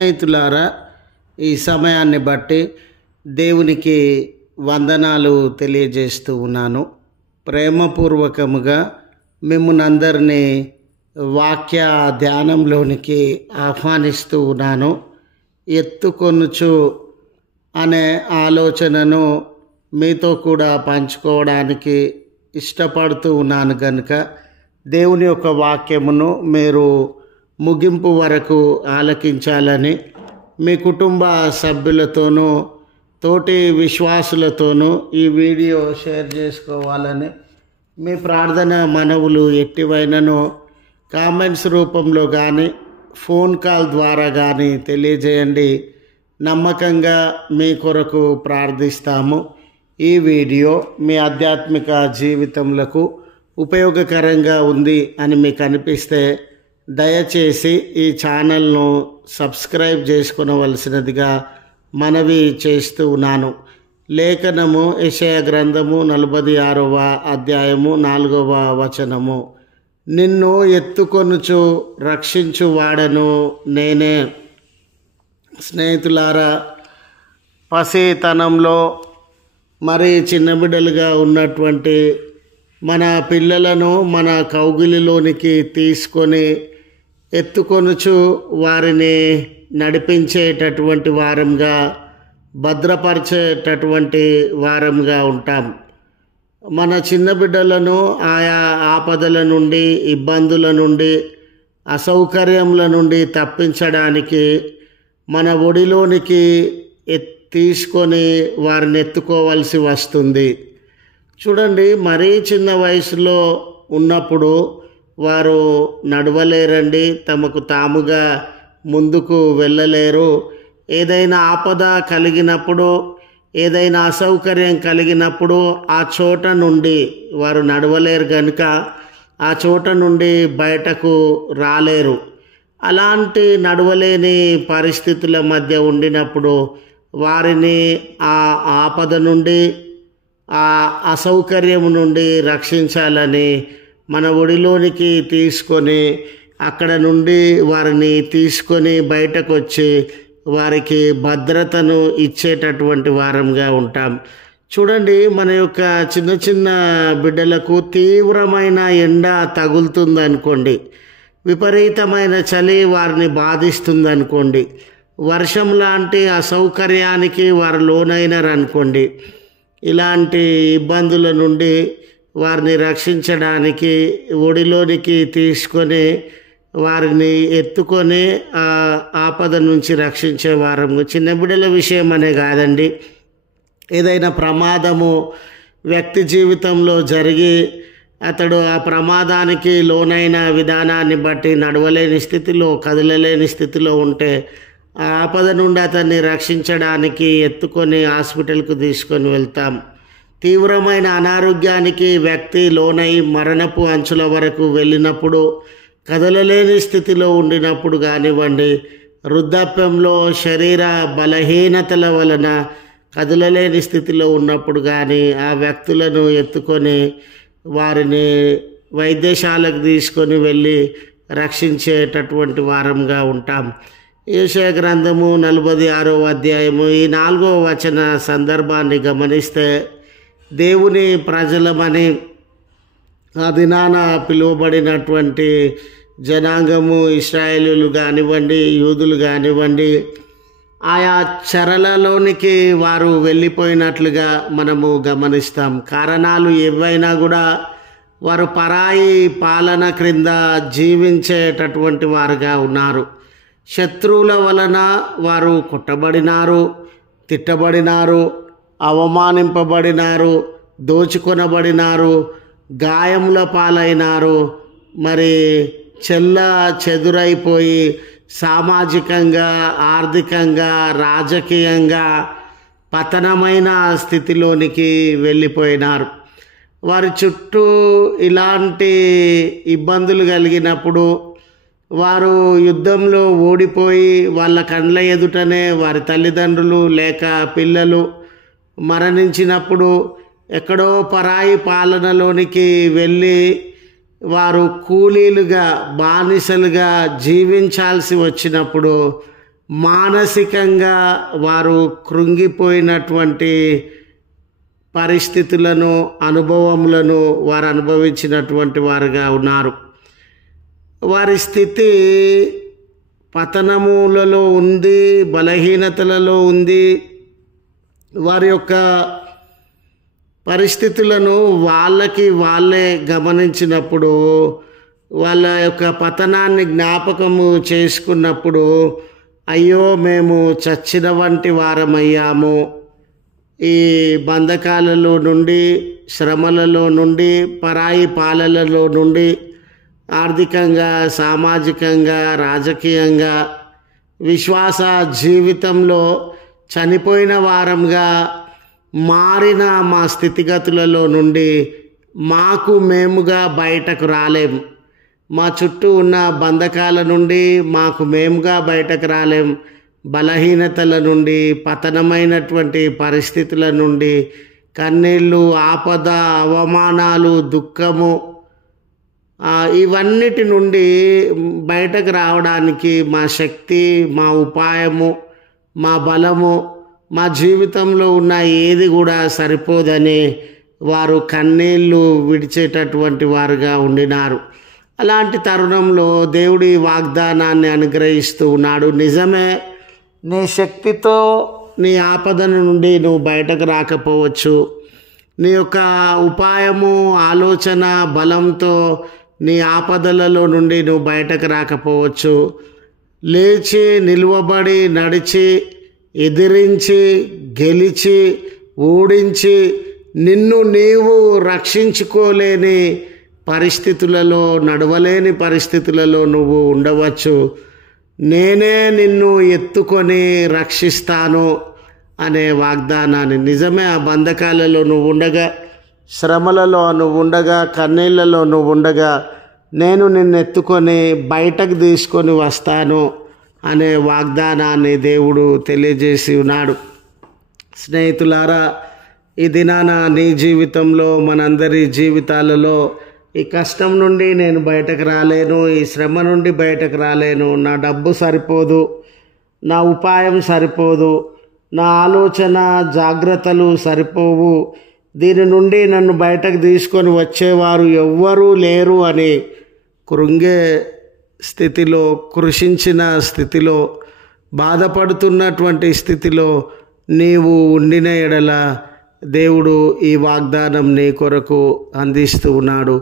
స్నేహితులారా, ఈ సమయాన్ని బట్టి దేవునికి వందనాలు తెలియజేస్తూ ఉన్నాను. ప్రేమపూర్వకముగా మిమ్మల్ని అందరినీ వాక్య ధ్యానంలోనికి ఆహ్వానిస్తూ ఉన్నాను. ఎత్తుకొనుచు అనే ఆలోచనను మీతో కూడా పంచుకోవడానికి ఇష్టపడుతూ ఉన్నాను కనుక దేవుని యొక్క వాక్యమును మీరు ముగింపు వరకు ఆలకించాలని, మీ కుటుంబ సభ్యులతోనూ తోటి విశ్వాసులతోనూ ఈ వీడియో షేర్ చేసుకోవాలని, మీ ప్రార్థన మనవులు ఎట్టివైనను కామెంట్స్ రూపంలో కానీ ఫోన్ కాల్ ద్వారా కానీ తెలియజేయండి. నమ్మకంగా మీ కొరకు ప్రార్థిస్తాము. ఈ వీడియో మీ ఆధ్యాత్మిక జీవితములకు ఉపయోగకరంగా ఉంది అని మీకు అనిపిస్తే దయచేసి ఈ ఛానల్ను సబ్స్క్రైబ్ చేసుకొనవలసినదిగా మనవి చేస్తూ ఉన్నాను. లేఖనము యెషయా గ్రంథము 46వ అధ్యాయము 4వ వచనము. నిన్ను ఎత్తుకొనుచు రక్షించు వాడను నేనే. స్నేహితులారా, పసితనంలో మరి చిన్న బిడ్డలుగా ఉన్నటువంటి మన పిల్లలను మన కౌగిలిలోనికి తీసుకొని ఎత్తుకొనుచు వారిని నడిపించేటటువంటి వారంగా, భద్రపరిచేటటువంటి వారంగా ఉంటాం. మన చిన్న బిడ్డలను ఆయా ఆపదల నుండి, ఇబ్బందుల నుండి, అసౌకర్యముల నుండి తప్పించడానికి మన ఒడిలోనికి తీసుకొని వారిని ఎత్తుకోవాల్సి వస్తుంది. చూడండి, మరీ చిన్న వయసులో ఉన్నప్పుడు వారు నడవలేరండి, తమకు తాముగా ముందుకు వెళ్ళలేరు. ఏదైనా ఆపద కలిగినప్పుడు, ఏదైనా అసౌకర్యం కలిగినప్పుడు ఆ చోట నుండి వారు నడవలేరు కనుక ఆ చోట నుండి బయటకు రాలేరు. అలాంటి నడవలేని పరిస్థితుల మధ్య ఉండినప్పుడు వారిని ఆ ఆపద నుండి, ఆ అసౌకర్యం నుండి రక్షించాలని మన ఒడిలోనికి తీసుకొని అక్కడ నుండి వారిని తీసుకొని బయటకు వచ్చి వారికి భద్రతను ఇచ్చేటటువంటి వారంగా ఉంటాం. చూడండి, మన యొక్క చిన్న చిన్న బిడ్డలకు తీవ్రమైన ఎండ తగులుతుంది అనుకోండి, విపరీతమైన చలి వారిని బాధిస్తుంది అనుకోండి, వర్షం లాంటి అసౌకర్యానికి వారు లోనైనారు అనుకోండి, ఇలాంటి ఇబ్బందుల నుండి వారిని రక్షించడానికి ఒడిలోనికి తీసుకొని వారిని ఎత్తుకొని ఆ ఆపద నుంచి రక్షించే వారం. చిన్న బిడ్డల విషయం అనే కాదండి, ఏదైనా ప్రమాదము వ్యక్తి జీవితంలో జరిగి అతడు ఆ ప్రమాదానికి లోనైన విధానాన్ని బట్టి నడవలేని స్థితిలో, కదలలేని స్థితిలో ఉంటే ఆ ఆపద నుండి అతన్ని రక్షించడానికి ఎత్తుకొని హాస్పిటల్కు తీసుకొని వెళ్తాం. తీవ్రమైన అనారోగ్యానికి వ్యక్తి లోనై మరణపు అంచుల వరకు వెళ్ళినప్పుడు, కదలలేని స్థితిలో ఉండినప్పుడు కానివ్వండి, వృద్ధాప్యంలో శరీర బలహీనతల వలన కదలలేని స్థితిలో ఉన్నప్పుడు కానీ ఆ వ్యక్తులను ఎత్తుకొని వారిని వైద్యశాలకు తీసుకొని వెళ్ళి రక్షించేటటువంటి వారంగా ఉంటాం. యెషయా గ్రంథము 46వ అధ్యాయము ఈ 4వ వచన సందర్భాన్ని గమనిస్తే, దేవుని ప్రజలమని ఆ దినాన పిలువబడినటువంటి జనాంగము, ఇశ్రాయేలీయులు కానివ్వండి, యూదులు కానివ్వండి, ఆయా చెరలలోనికి వారు వెళ్ళిపోయినట్లుగా మనము గమనిస్తాం. కారణాలు ఏవైనా కూడా వారు పరాయి పాలన క్రింద జీవించేటటువంటి వారుగా ఉన్నారు. శత్రువుల వలన వారు కొట్టబడినారు, తిట్టబడినారు, అవమానింపబడినారు, దోచుకొనబడినారు, గాయముల పాలైనారు, మరి చెదురైపోయి సామాజికంగా, ఆర్థికంగా, రాజకీయంగా పతనమైన స్థితిలోనికి వెళ్ళిపోయినారు. వారి చుట్టూ ఇలాంటి ఇబ్బందులు కలిగినప్పుడు వారు యుద్ధంలో ఓడిపోయి వాళ్ళ కండ్ల ఎదుటనే వారి తల్లిదండ్రులు లేక పిల్లలు మరణించినప్పుడు ఎక్కడో పరాయి పాలనలోనికి వెళ్ళి వారు కూలీలుగా బానిసలుగా జీవించాల్సి వచ్చినప్పుడు మానసికంగా వారు కృంగిపోయినటువంటి పరిస్థితులను, అనుభవములను వారు అనుభవించినటువంటి వారుగా ఉన్నారు. వారి స్థితి పతనములలో ఉంది, బలహీనతలలో ఉంది. వారి యొక్క పరిస్థితులను వాళ్ళే గమనించినప్పుడు, వాళ్ళ యొక్క పతనాన్ని జ్ఞాపకము చేసుకున్నప్పుడు, అయ్యో మేము చచ్చిన వంటి వారమయ్యాము, ఈ బంధకాలలో నుండి, శ్రమలలో నుండి, పరాయి పాలనలో నుండి, ఆర్థికంగా, సామాజికంగా, రాజకీయంగా, విశ్వాస జీవితంలో చనిపోయిన వారంగా మారిన మా స్థితిగతులలో నుండి మాకు మేముగా బయటకు రాలేము. మా చుట్టూ ఉన్న బంధకాల నుండి మాకు మేముగా బయటకు రాలేం. బలహీనతల నుండి, పతనమైనటువంటి పరిస్థితుల నుండి, కన్నీళ్ళు, ఆపద, అవమానాలు, దుఃఖము, ఇవన్నిటి నుండి బయటకు రావడానికి మా శక్తి, మా ఉపాయము, మా బలము, మా జీవితంలో ఉన్న ఏది కూడా సరిపోదని వారు కన్నీళ్ళు విడిచేటటువంటి వారుగా ఉండినారు. అలాంటి తరుణంలో దేవుడి వాగ్దానాన్ని అనుగ్రహిస్తూ ఉన్నాడు. నిజమే, నీ శక్తితో నీ ఆపద నుండి నువ్వు బయటకు రాకపోవచ్చు. నీ యొక్క ఉపాయము, ఆలోచన బలంతో నీ ఆపదలలో నుండి నువ్వు బయటకు రాకపోవచ్చు. లేచి నిలువబడి నడిచి ఎదిరించి గెలిచి ఓడించి నిన్ను నీవు రక్షించుకోలేని పరిస్థితులలో, నడవలేని పరిస్థితులలో నువ్వు ఉండవచ్చు. నేనే నిన్ను ఎత్తుకొని రక్షిస్తాను అనే వాగ్దానాన్ని, నిజమే, ఆ బంధకాలలో నువ్వు ఉండగా, శ్రమలలో నువ్వు ఉండగా, కన్నీళ్లలో నువ్వు ఉండగా, నేను నిన్ను ఎత్తుకొని బయటకు తీసుకొని వస్తాను అనే వాగ్దానాన్ని దేవుడు తెలియజేసి ఉన్నాడు. స్నేహితులారా, ఈ దినాన నీ జీవితంలో, మనందరి జీవితాలలో ఈ కష్టం నుండి నేను బయటకు రాలేను, ఈ శ్రమ నుండి బయటకు రాలేను, నా డబ్బు సరిపోదు, నా ఉపాయం సరిపోదు, నా ఆలోచన జాగ్రత్తలు సరిపోవు, దీని నుండి నన్ను బయటకు తీసుకొని వచ్చేవారు ఎవ్వరూ లేరు అని కృంగే స్థితిలో, కృషించిన స్థితిలో, బాధపడుతున్నటువంటి స్థితిలో నీవు ఉండిన ఎడల దేవుడు ఈ వాగ్దానం నీ కొరకు అందిస్తూ ఉన్నాడు.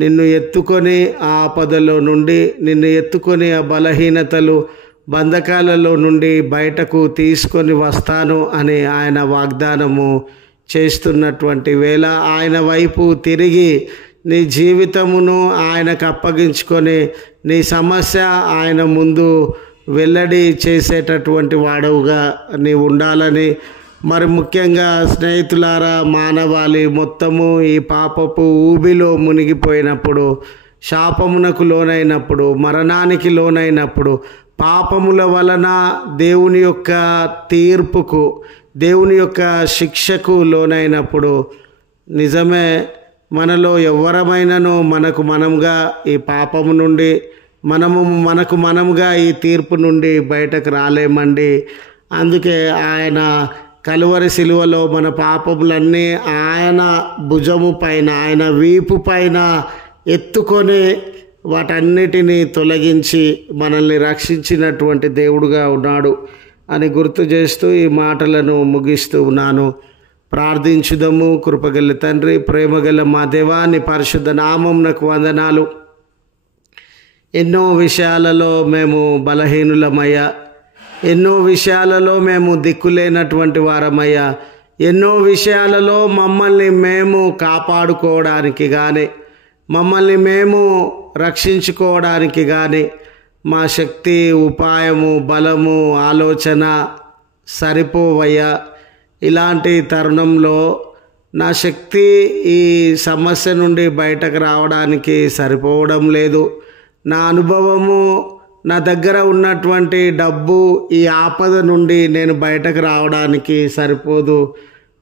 నిన్ను ఎత్తుకొని ఆ ఆపదలో నుండి, నిన్ను ఎత్తుకొని ఆ బలహీనతలు, బంధకాలలో నుండి బయటకు తీసుకొని వస్తాను అని ఆయన వాగ్దానము చేస్తున్నటువంటి వేళ, ఆయన వైపు తిరిగి నీ జీవితమును ఆయనకు అప్పగించుకొని నీ సమస్య ఆయన ముందు వెల్లడి చేసేటటువంటి వాడవుగా నీవు ఉండాలని, మరి ముఖ్యంగా స్నేహితులారా, మానవాళి మొత్తము ఈ పాపపు ఊబిలో మునిగిపోయినప్పుడు, శాపమునకు లోనైనప్పుడు, మరణానికి లోనైనప్పుడు, పాపముల వలన దేవుని యొక్క తీర్పుకు, దేవుని యొక్క శిక్షకు లోనైనప్పుడు, నిజమే, మనలో ఎవరమైనానో మనకు మనముగా ఈ పాపము నుండి, మనకు మనముగా ఈ తీర్పు నుండి బయటకు రాలేమండి. అందుకే ఆయన కలువరి శిలువలో మన పాపములన్నీ ఆయన భుజము పైన, ఆయన వీపు పైన ఎత్తుకొని వాటన్నిటినీ తొలగించి మనల్ని రక్షించినటువంటి దేవుడుగా ఉన్నాడు అని గుర్తు చేస్తూ ఈ మాటలను ముగిస్తూ ఉన్నాను. ప్రార్థించుదము. కృపగల తండ్రి, ప్రేమగల మా దేవా, నీ పరిశుద్ధ నామమునకు వందనాలు. ఎన్నో విషయాలలో మేము బలహీనులమయ్యా, ఎన్నో విషయాలలో మేము దిక్కులేనటువంటి వారమయ్యా, ఎన్నో విషయాలలో మమ్మల్ని మేము కాపాడుకోవడానికి కానీ, మమ్మల్ని మేము రక్షించుకోవడానికి కానీ మా శక్తి, ఉపాయము, బలము, ఆలోచన సరిపోవయ్యా. ఇలాంటి తరుణంలో నా శక్తి ఈ సమస్య నుండి బయటకు రావడానికి సరిపోవడం లేదు. నా అనుభవము, నా దగ్గర ఉన్నటువంటి డబ్బు ఈ ఆపద నుండి నేను బయటకు రావడానికి సరిపోదు.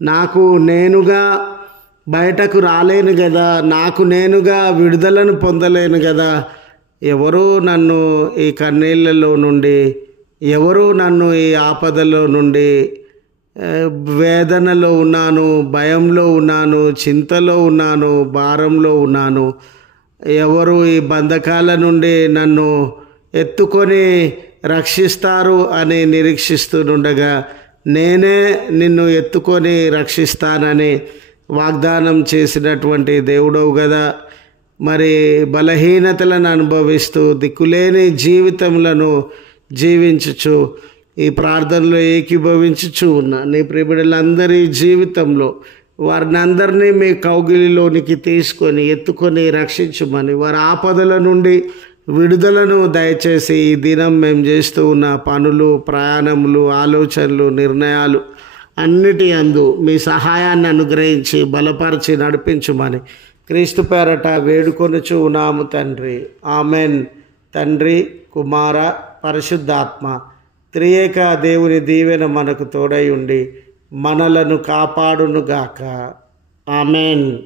నాకు నేనుగా బయటకు రాలేను కదా, నాకు నేనుగా విడుదలను పొందలేను కదా. ఎవరు నన్ను ఈ కన్నీళ్ళలో నుండి ఎవరు నన్ను ఈ ఆపదలో నుండి, వేదనలో ఉన్నాను, భయంలో ఉన్నాను, చింతలో ఉన్నాను, భారంలో ఉన్నాను, ఎవరు ఈ బంధకాల నుండి నన్ను ఎత్తుకొని రక్షిస్తారు అని నిరీక్షిస్తుండగా, నేనే నిన్ను ఎత్తుకొని రక్షిస్తానని వాగ్దానం చేసినటువంటి దేవుడవు కదా. మరి బలహీనతలను అనుభవిస్తూ దిక్కులేని జీవితములను జీవించుచు ఈ ప్రార్థనలో ఏకీభవించుచు ఉన్నా నీ ప్రియబిడ్డలందరి జీవితంలో వారిని అందరినీ మీ కౌగిలిలోనికి తీసుకొని ఎత్తుకొని రక్షించుమని, వారి ఆపదల నుండి విడుదలను దయచేసి ఈ దినం మేము చేస్తూ ఉన్న పనులు, ప్రయాణములు, ఆలోచనలు, నిర్ణయాలు అన్నిటి అందు మీ సహాయాన్ని అనుగ్రహించి బలపరిచి నడిపించుమని క్రీస్తు పేరట వేడుకొనుచు ఉన్నాము తండ్రి. ఆమెన్. తండ్రి, కుమార, పరిశుద్ధాత్మ త్రియేక దేవుని దీవెన మనకు తోడై ఉండి మనలను కాపాడునుగాక. ఆమెన్.